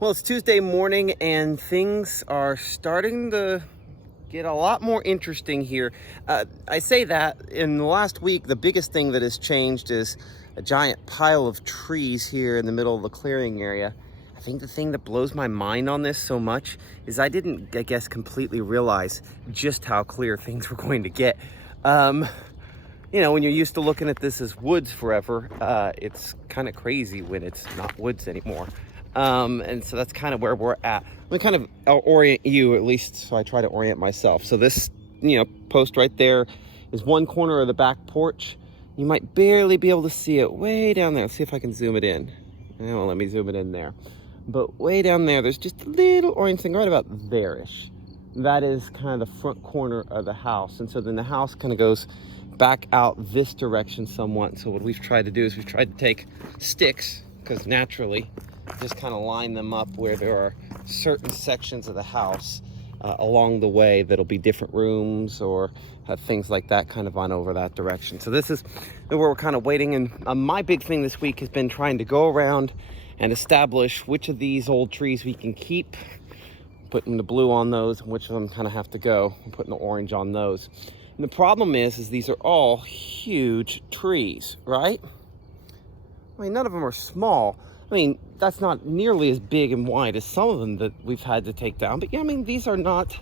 Well, it's Tuesday morning and things are starting to get a lot more interesting here. I say that in the last week, the biggest thing that has changed is a giant pile of trees here in the middle of the clearing area. I think the thing that blows my mind on this so much is I didn't, I guess, completely realize just how clear things were going to get. You know, when you're used to looking at this as woods forever, it's kind of crazy when it's not woods anymore. And so that's kind of where we're at. Let me kind of orient you, at least so I try to orient myself. So this, post right there is one corner of the back porch. You might barely be able to see it way down there. Let's see if I can zoom it in. Oh, let me zoom it in there. But way down there, there's just a little orange thing right about there-ish. That is kind of the front corner of the house. And so then the house kind of goes back out this direction somewhat. So what we've tried to do is we've tried to take sticks, because naturally, just kind of line them up where there are certain sections of the house along the way that'll be different rooms or have things like that kind of on over that direction. So this is where we're kind of waiting. And my big thing this week has been trying to go around and establish which of these old trees we can keep, putting the blue on those, and which of them kind of have to go, and putting the orange on those. And the problem is these are all huge trees, right? I mean, none of them are small. I mean, that's not nearly as big and wide as some of them that we've had to take down. But yeah, I mean, these are not,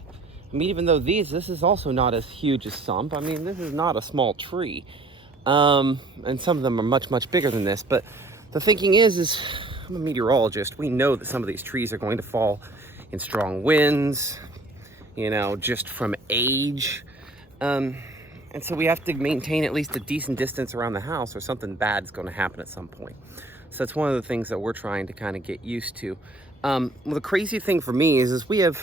even though this is also not as huge as some. I mean, this is not a small tree. And some of them are much, much bigger than this. But the thinking is I'm a meteorologist. We know that some of these trees are going to fall in strong winds, just from age. And so we have to maintain at least a decent distance around the house or something bad is going to happen at some point. So that's one of the things that we're trying to kind of get used to. Well, the crazy thing for me is we have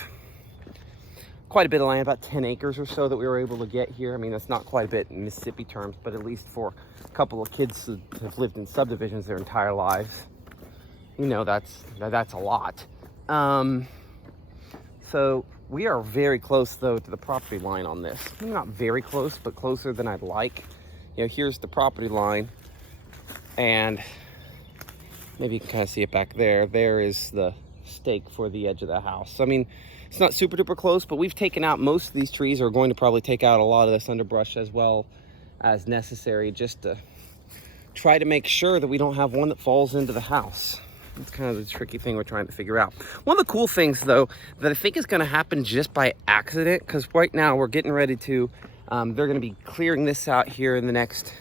quite a bit of land, about 10 acres or so that we were able to get here. I mean, that's not quite a bit in Mississippi terms, but at least for a couple of kids that have lived in subdivisions their entire lives, that's a lot. So we are very close, though, to the property line on this. Not very close, but closer than I'd like. Here's the property line, and maybe you can kind of see it back there. There is the stake for the edge of the house. I mean, it's not super duper close, but we've taken out most of these trees. Are going to probably take out a lot of this underbrush as well as necessary, just to try to make sure that we don't have one that falls into the house. That's kind of the tricky thing we're trying to figure out. One of the cool things, though, that I think is going to happen just by accident, because right now we're getting ready to, they're going to be clearing this out here in the next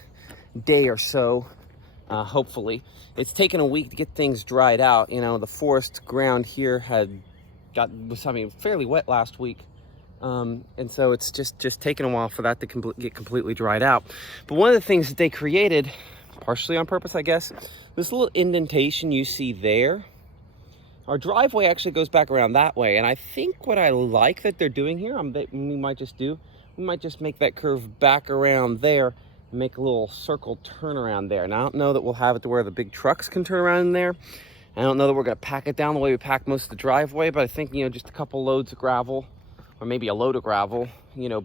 day or so, hopefully. It's taken a week to get things dried out. The forest ground here was fairly wet last week. And so it's just taken a while for that to get completely dried out. But one of the things that they created, partially on purpose, I guess, this little indentation you see there, our driveway actually goes back around that way. And I think what I like that they're doing here, we might just make that curve back around there and make a little circle turnaround there. And I don't know that we'll have it to where the big trucks can turn around in there. I don't know that we're going to pack it down the way we pack most of the driveway, but I think, just a couple loads of gravel, or maybe a load of gravel,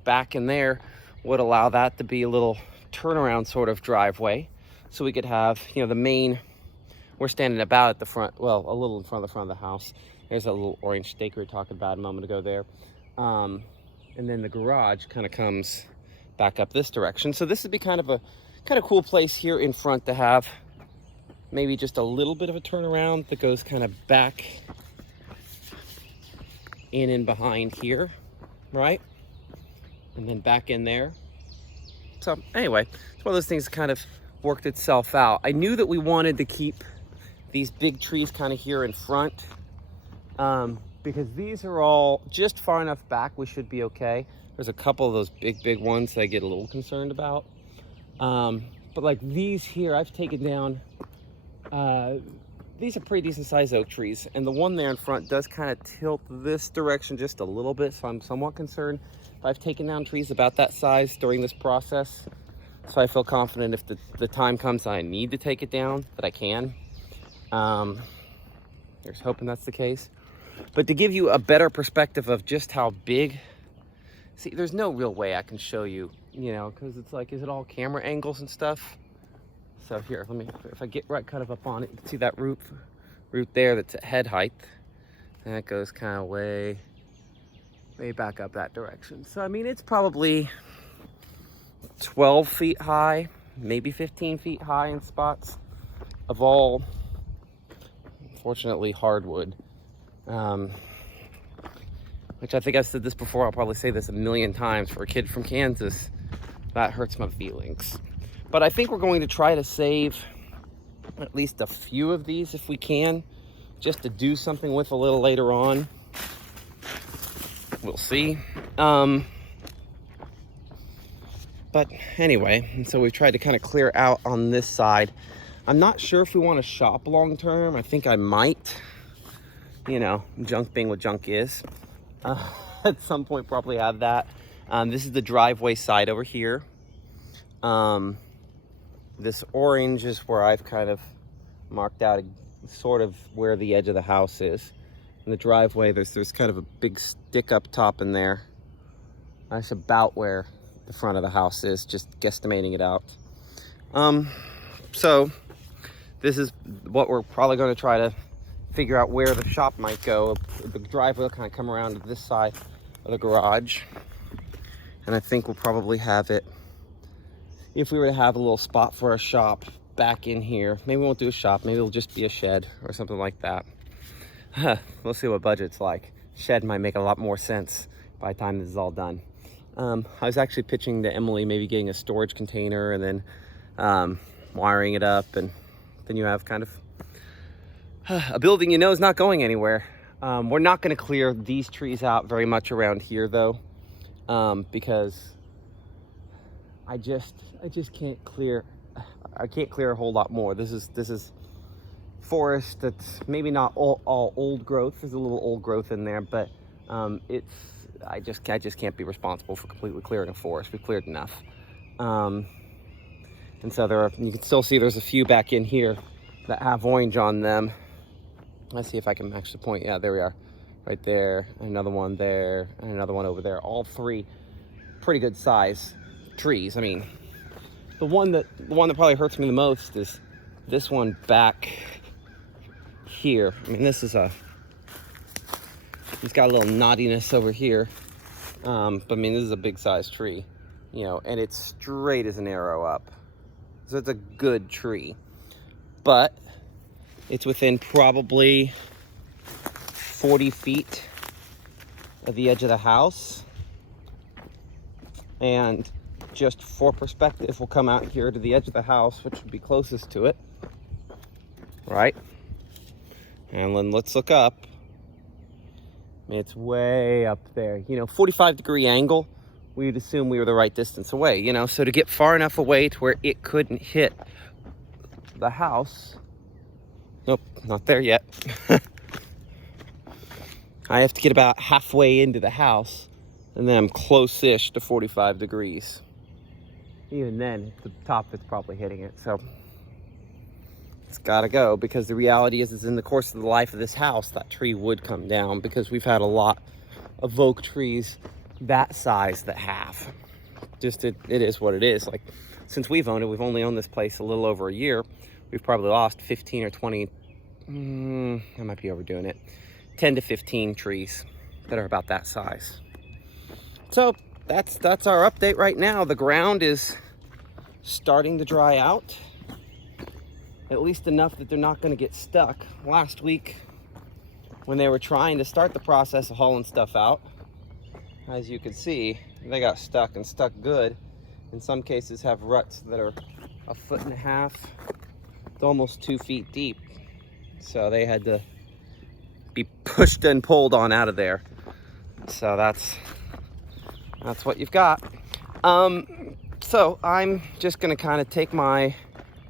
back in there would allow that to be a little turnaround sort of driveway. So we could have, the main, we're standing about at the front, well, a little in front of the house. There's a little orange stake we were talking about a moment ago there. And then the garage kind of comes back up this direction. So this would be kind of cool place here in front to have maybe just a little bit of a turnaround that goes kind of back in and behind here, right? And then back in there. So anyway, it's one of those things that kind of worked itself out. I knew that we wanted to keep these big trees kind of here in front, because these are all just far enough back we should be okay. There's a couple of those big ones that I get a little concerned about. But like these here, I've taken down, these are pretty decent sized oak trees. And the one there in front does kind of tilt this direction just a little bit. So I'm somewhat concerned. But I've taken down trees about that size during this process. So I feel confident if the time comes and I need to take it down, that I can. Here's hoping that's the case. But to give you a better perspective of just how big, see, there's no real way I can show you, because it's like, is it all camera angles and stuff? So here, if I get right kind of up on it, you can see that root there that's at head height. That goes kind of way back up that direction. So, I mean, it's probably 12 feet high, maybe 15 feet high in spots of all, unfortunately, hardwood. Which I think I've said this before, I'll probably say this a million times. For a kid from Kansas, that hurts my feelings. But I think we're going to try to save at least a few of these if we can, just to do something with a little later on. We'll see. But anyway, and so we've tried to kind of clear out on this side. I'm not sure if we want to shop long term. I think I might. You know, junk being what junk is. At some point probably have that. This is the driveway side over here. This orange is where I've kind of marked out sort of where the edge of the house is. In the driveway, there's kind of a big stick up top in there. That's about where the front of the house is, just guesstimating it out. So this is what we're probably going to try to figure out where the shop might go. The driveway will kind of come around to this side of the garage. And I think we'll probably have it, if we were to have a little spot for a shop back in here. Maybe we won't do a shop, maybe it'll just be a shed or something like that. We'll see what budget's like. Shed might make a lot more sense by the time this is all done. I was actually pitching to Emily maybe getting a storage container and then wiring it up, and then you have kind of a building you know is not going anywhere. We're not going to clear these trees out very much around here though, because I just can't clear. I can't clear a whole lot more. This is forest that's maybe not all old growth. There's a little old growth in there, but I just can't be responsible for completely clearing a forest. We've cleared enough, and so you can still see there's a few back in here that have orange on them. Let's see if I can actually point. Yeah, there we are, right there. Another one there, and another one over there. All three pretty good size trees. I mean, the one that probably hurts me the most is this one back here. I mean, he's got a little knottiness over here. But I mean, this is a big size tree, you know, and it's straight as an arrow up. So it's a good tree, but it's within probably 40 feet of the edge of the house. And just for perspective, we'll come out here to the edge of the house, which would be closest to it, right? And then let's look up. I mean, it's way up there, you know, 45-degree angle. We'd assume we were the right distance away, you know, so to get far enough away to where it couldn't hit the house. Nope, not there yet. I have to get about halfway into the house, and then I'm close-ish to 45 degrees. Even then, the top that's probably hitting it. So it's got to go, because the reality is in the course of the life of this house, that tree would come down, because we've had a lot of oak trees that size that have. Just it is what it is. Like, since we've owned it, we've only owned this place a little over a year. We've probably lost 15 or 20, I might be overdoing it, 10 to 15 trees that are about that size. So that's our update right now. The ground is starting to dry out, at least enough that they're not going to get stuck. Last week, when they were trying to start the process of hauling stuff out, as you can see, they got stuck, and stuck good. In some cases have ruts that are 1.5 feet to almost 2 feet deep. So they had to be pushed and pulled on out of there. So that's what you've got. So I'm just gonna kind of take my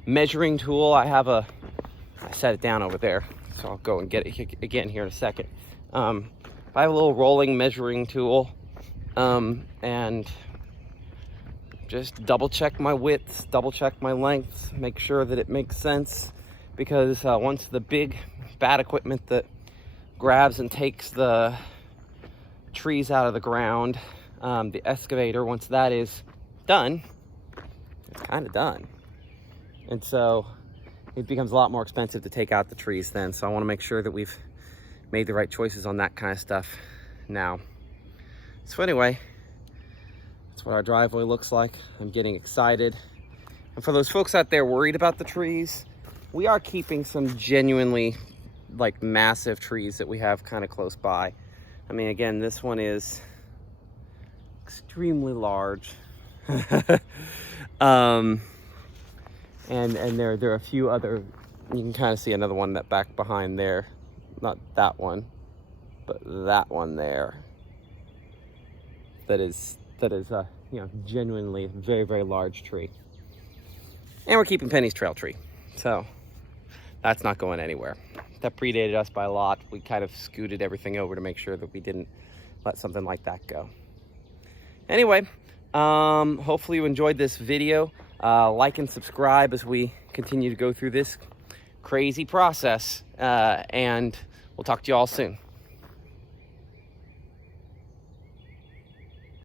measuring tool. I set it down over there, so I'll go and get it again here in a second. I have a little rolling measuring tool, and just double check my widths, double check my lengths, make sure that it makes sense, because once the big bad equipment that grabs and takes the trees out of the ground, the excavator, once that is done, it's kind of done. And so it becomes a lot more expensive to take out the trees then. So I want to make sure that we've made the right choices on that kind of stuff now. So anyway, that's what our driveway looks like. I'm getting excited. And for those folks out there worried about the trees, we are keeping some genuinely like massive trees that we have kind of close by. I mean, again, this one is extremely large. And there are a few other, you can kind of see another one that back behind there. Not that one, but that one there. That is a, you know, genuinely very, very large tree. And we're keeping Penny's trail tree. So that's not going anywhere. That predated us by a lot. We kind of scooted everything over to make sure that we didn't let something like that go. Anyway, hopefully you enjoyed this video. Like and subscribe as we continue to go through this crazy process. And we'll talk to you all soon.